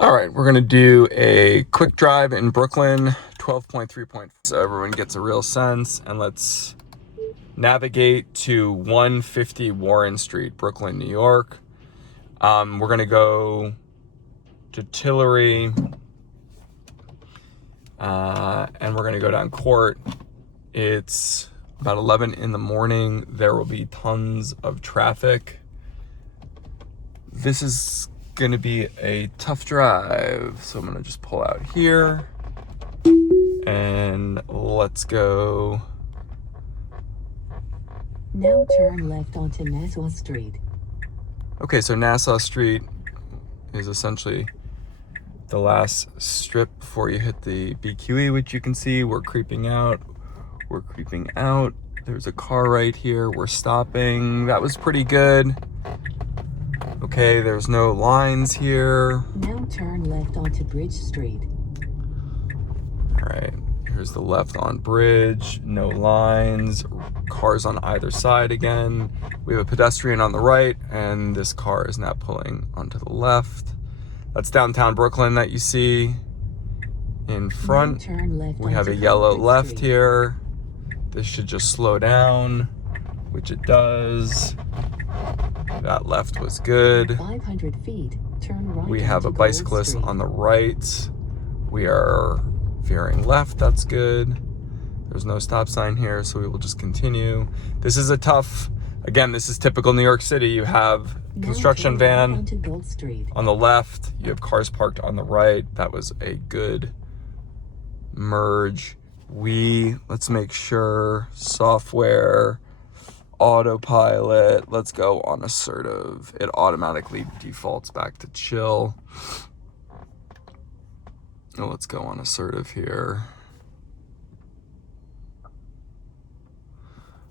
All right, we're gonna do a quick drive in Brooklyn, 12.3.4, so everyone gets a real sense, and let's navigate to 150 Warren Street, Brooklyn, New York. We're gonna go to Tillary, and we're gonna go down Court. It's about 11 in the morning. There will be tons of traffic. This is gonna be a tough drive, so I'm gonna just pull out here and let's go. Now turn left onto Nassau Street. Okay, so Nassau Street is essentially the last strip before you hit the BQE, which you can see. We're creeping out. There's a car right here. We're stopping. That was pretty good. Okay, there's no lines here. Now turn left onto Bridge Street. All right, here's the left on Bridge. No lines. Cars on either side again. We have a pedestrian on the right, and this car is now pulling onto the left. That's downtown Brooklyn that you see in front. Now turn left We have a onto yellow Concord left Street. here. This should just slow down, which it does. That left was good. 500 feet, turn right. We have a onto Gold bicyclist Street. on the right. We are veering left, that's good. There's no stop sign here, so we will just continue. This is a tough, again, this is typical New York City. You have Now construction turn right van onto Gold Street. on the left. You have cars parked on the right. That was a good merge. Let's make sure, software, autopilot, let's go on assertive. It automatically defaults back to chill. Oh, let's go on assertive here.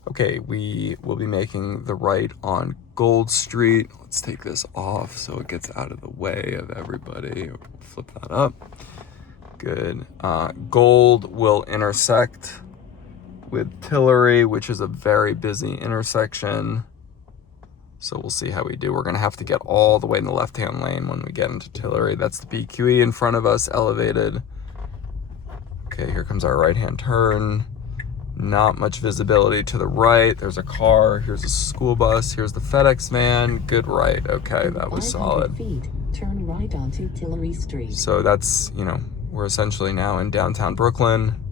Okay, we will be making the right on Gold Street. Let's take this off so it gets out of the way of everybody. Flip that up. Good. Gold will intersect with Tillary, which is a very busy intersection. So we'll see how we do. We're gonna have to get all the way in the left-hand lane when we get into Tillary. That's the BQE in front of us, elevated. Okay, here comes our right-hand turn. Not much visibility to the right. There's a car, here's a school bus, here's the FedEx van. Good right, okay, that was 500 solid. feet, turn right onto Tillary Street. So that's, we're essentially now in downtown Brooklyn.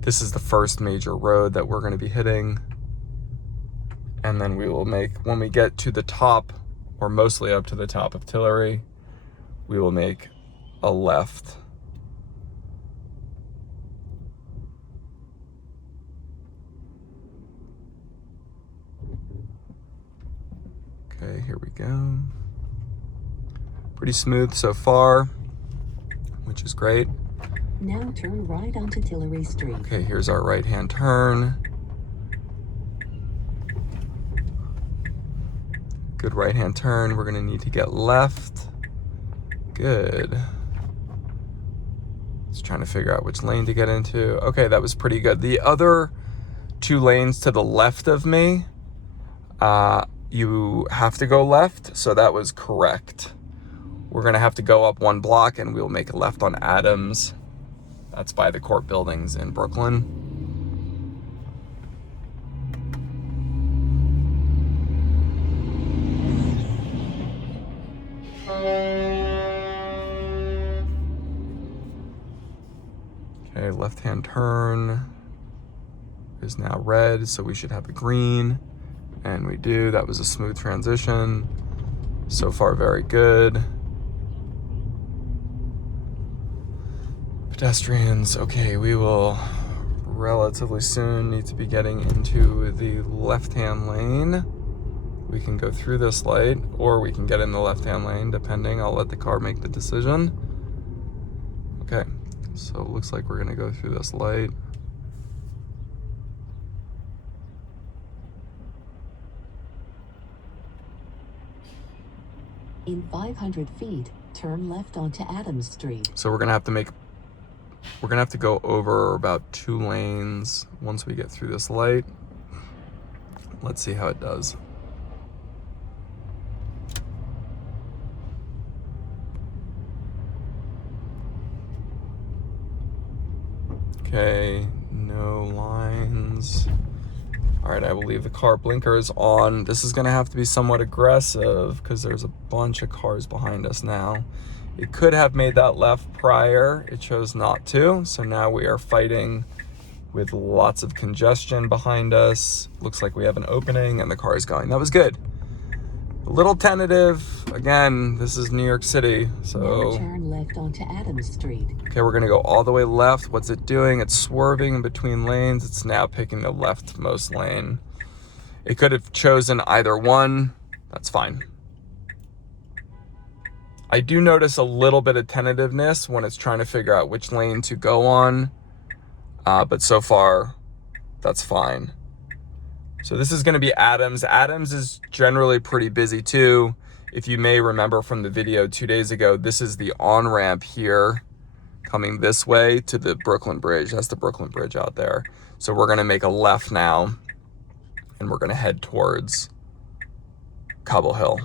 This is the first major road that we're going to be hitting. And then we will when we get to the top, or mostly up to the top of Tillary, we will make a left. Okay, here we go. Pretty smooth so far, which is great. Now turn right onto Tillary Street. Okay, here's our right-hand turn. Good right-hand turn. We're gonna need to get left. Good. Just trying to figure out which lane to get into. Okay, that was pretty good. The other two lanes to the left of me, you have to go left, so that was correct. We're gonna have to go up one block and we'll make a left on Adams. That's by the court buildings in Brooklyn. Okay, left-hand turn is now red, so we should have a green. And we do. That was a smooth transition. So far, very good. Pedestrians, okay, we will relatively soon need to be getting into the left-hand lane. We can go through this light, or we can get in the left-hand lane, depending. I'll let the car make the decision. Okay, so it looks like we're gonna go through this light. In 500 feet, turn left onto Adams Street. So we're gonna have to go over about 2 lanes once we get through this light. Let's see how it does. Okay, no lines. All right, I will leave the car blinkers on. This is gonna have to be somewhat aggressive because there's a bunch of cars behind us now. It could have made that left prior. It chose not to. So now we are fighting with lots of congestion behind us. Looks like we have an opening and the car is going. That was good. A little tentative. Again, this is New York City, so. Now turn left onto Adams Street. Okay, we're gonna go all the way left. What's it doing? It's swerving in between lanes. It's now picking the leftmost lane. It could have chosen either one. That's fine. I do notice a little bit of tentativeness when it's trying to figure out which lane to go on, but so far, that's fine. So this is gonna be Adams. Adams is generally pretty busy too. If you may remember from the video 2 days ago, this is the on-ramp here coming this way to the Brooklyn Bridge. That's the Brooklyn Bridge out there. So we're gonna make a left now and we're gonna head towards Cobble Hill.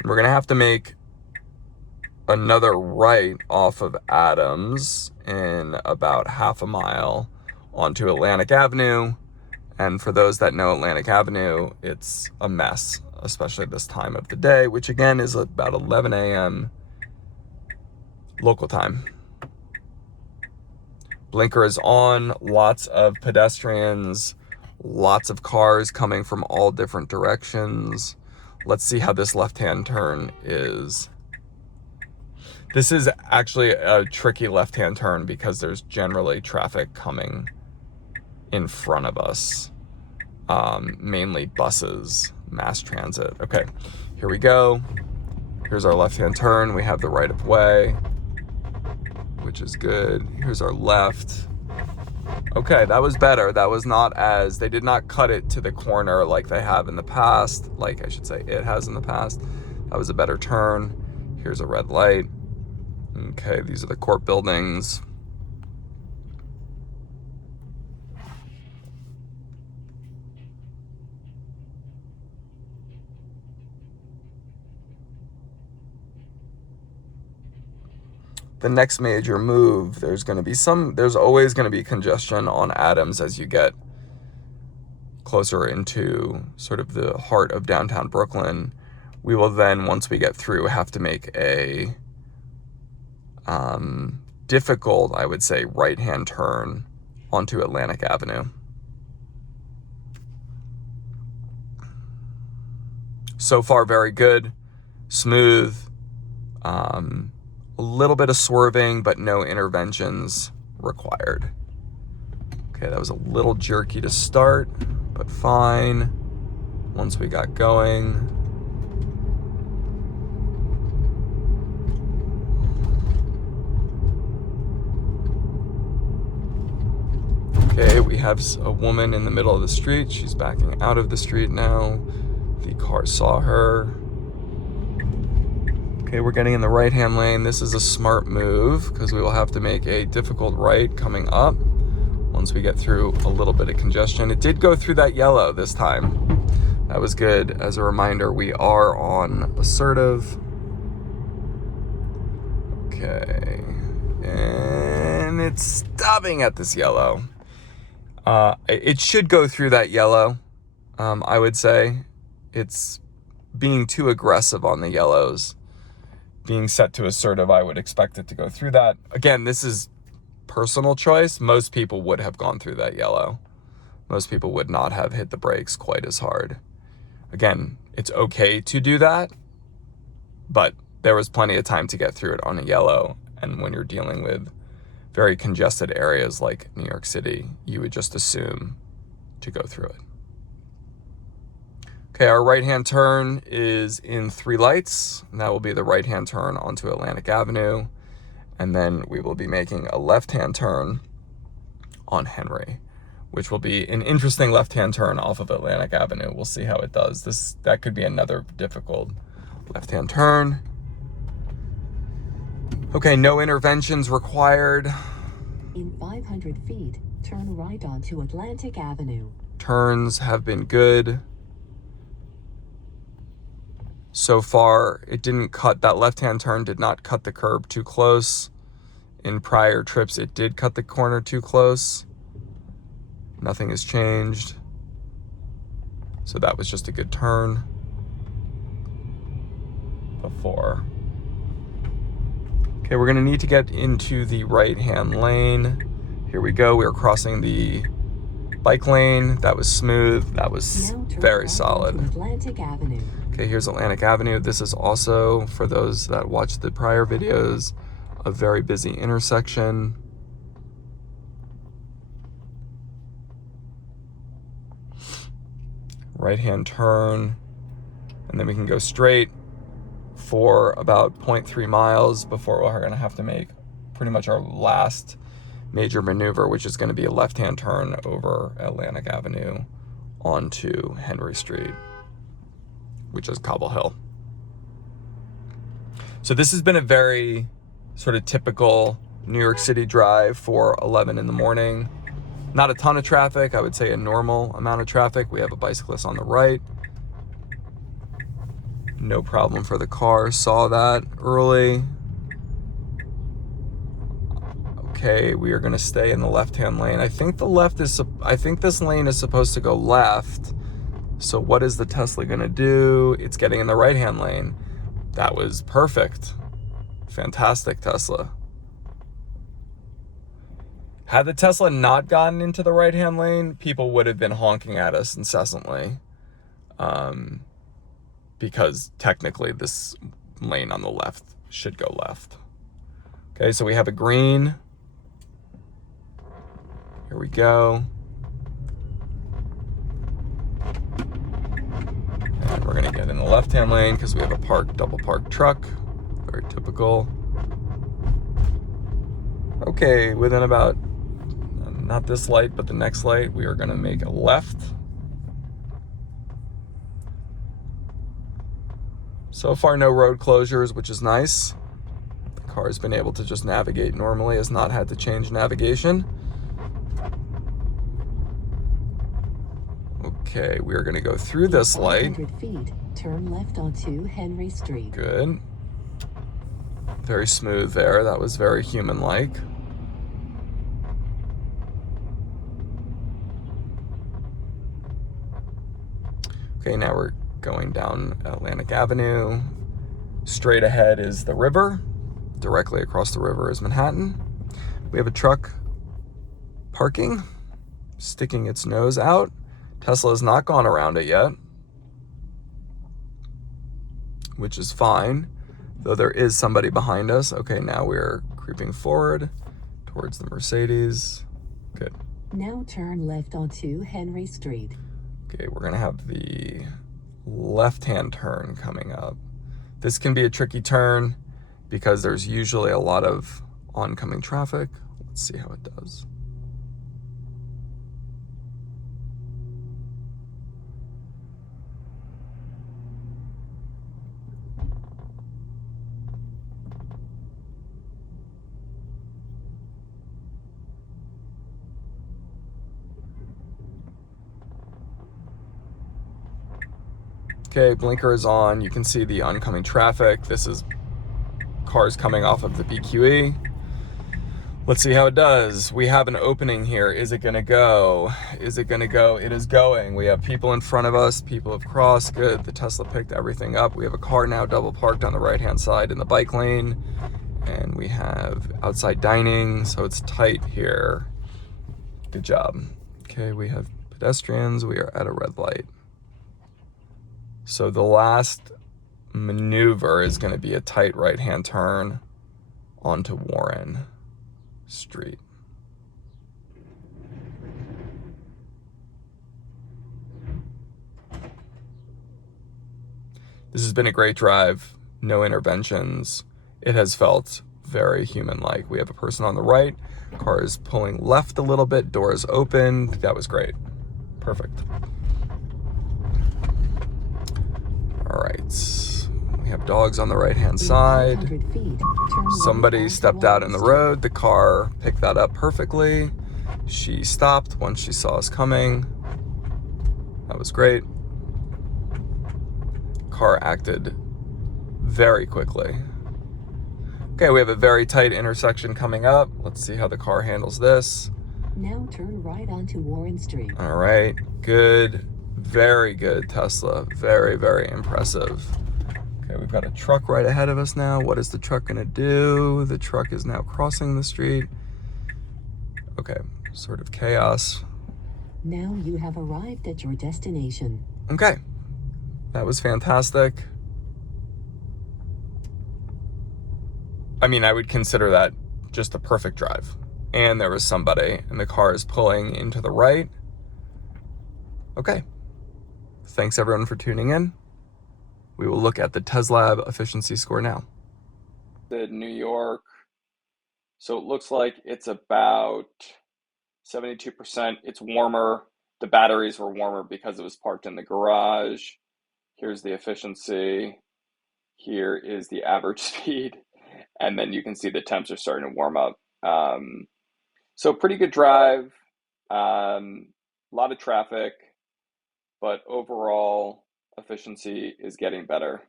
And we're gonna have to make another right off of Adams in about half a mile onto Atlantic Avenue. And for those that know Atlantic Avenue, it's a mess, especially this time of the day, which again is about 11 a.m. local time. Blinker is on, lots of pedestrians, lots of cars coming from all different directions. Let's see how this left-hand turn is. This is actually a tricky left-hand turn because there's generally traffic coming in front of us, mainly buses, mass transit. Okay, here we go. Here's our left-hand turn. We have the right of way, which is good. Here's our left. Okay, that was better. That was not as, they did not cut it to the corner like they have in the past, like I should say it has in the past. That was a better turn. Here's a red light. Okay, these are the court buildings. The next major move, there's always going to be congestion on Adams as you get closer into sort of the heart of downtown Brooklyn. We will then, once we get through, have to make a difficult, I would say, right-hand turn onto Atlantic Avenue. So far, very good, smooth, a little bit of swerving, but no interventions required. Okay, that was a little jerky to start, but fine once we got going. Okay, we have a woman in the middle of the street. She's backing out of the street now. The car saw her. Okay, we're getting in the right-hand lane. This is a smart move because we will have to make a difficult right coming up once we get through a little bit of congestion. It did go through that yellow this time. That was good. As a reminder, we are on assertive. Okay, and it's stopping at this yellow. It should go through that yellow, I would say. It's being too aggressive on the yellows. Being set to assertive, I would expect it to go through that. Again, this is personal choice. Most people would have gone through that yellow. Most people would not have hit the brakes quite as hard. Again, it's okay to do that, but there was plenty of time to get through it on a yellow. And when you're dealing with very congested areas like New York City, you would just assume to go through it. Okay, our right-hand turn is in 3 lights, and that will be the right-hand turn onto Atlantic Avenue. And then we will be making a left-hand turn on Henry, which will be an interesting left-hand turn off of Atlantic Avenue. We'll see how it does. That could be another difficult left-hand turn. Okay, no interventions required. In 500 feet, turn right onto Atlantic Avenue. Turns have been good. So far, it didn't cut, that left-hand turn did not cut the curb too close In prior trips, it did cut the corner too close. Nothing has changed. So that was just a good turn before. Okay, we're gonna need to get into the right-hand lane. Here we go, we are crossing the bike lane. That was smooth, that was very solid. Atlantic Avenue. Okay, here's Atlantic Avenue. This is also, for those that watched the prior videos, a very busy intersection. Right-hand turn, and then we can go straight for about 0.3 miles before we're gonna have to make pretty much our last major maneuver, which is gonna be a left-hand turn over Atlantic Avenue onto Henry Street, which is Cobble Hill. So this has been a very sort of typical New York City drive for 11 in the morning. Not a ton of traffic, I would say a normal amount of traffic. We have a bicyclist on the right. No problem for the car, saw that early. Okay, we are gonna stay in the left-hand lane. I think this lane is supposed to go left. So what is the Tesla gonna do? It's getting in the right-hand lane. That was perfect. Fantastic, Tesla. Had the Tesla not gotten into the right-hand lane, people would have been honking at us incessantly. Because technically this lane on the left should go left. Okay, so we have a green. Here we go. And we're gonna get in the left-hand lane because we have a double parked truck. Very typical. Okay, within about, not this light, but the next light, we are gonna make a left. So far, no road closures, which is nice. The car has been able to just navigate normally, has not had to change navigation. Okay, we are gonna go through this light. 100 feet, turn left onto Henry Street. Good. Very smooth there, that was very human-like. Okay, now we're going down Atlantic Avenue. Straight ahead is the river. Directly across the river is Manhattan. We have a truck parking, sticking its nose out. Tesla has not gone around it yet, which is fine, though there is somebody behind us. Okay, now we're creeping forward towards the Mercedes. Good. Now turn left onto Henry Street. Okay, we're gonna have the left-hand turn coming up. This can be a tricky turn because there's usually a lot of oncoming traffic. Let's see how it does. Okay, blinker is on. You can see the oncoming traffic. This is cars coming off of the BQE. Let's see how it does. We have an opening here. Is it gonna go? Is it gonna go? It is going. We have people in front of us. People have crossed. Good. The Tesla picked everything up. We have a car now double parked on the right-hand side in the bike lane. And we have outside dining, so it's tight here. Good job. Okay, we have pedestrians. We are at a red light. So the last maneuver is going to be a tight right-hand turn onto Warren Street. This has been a great drive, no interventions. It has felt very human-like. We have a person on the right, car is pulling left a little bit, doors open. That was great. Perfect. All right, we have dogs on the right-hand side. 500 feet, Somebody stepped out in the road. The car picked that up perfectly. She stopped once she saw us coming. That was great. Car acted very quickly. Okay, we have a very tight intersection coming up. Let's see how the car handles this. Now turn right onto Warren Street. All right, good. Very good, Tesla. Very, very impressive. Okay, we've got a truck right ahead of us now. What is the truck gonna do? The truck is now crossing the street. Okay, sort of chaos. Now you have arrived at your destination. Okay, that was fantastic. I mean, I would consider that just a perfect drive. And there was somebody, and the car is pulling into the right. Okay, thanks everyone for tuning in. We will look at the TezLab efficiency score now. The New York, so it looks like it's about 72%. It's warmer. The batteries were warmer because it was parked in the garage. Here's the efficiency. Here is the average speed. And then you can see the temps are starting to warm up. So pretty good drive. A lot of traffic, but overall efficiency is getting better.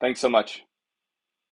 Thanks so much.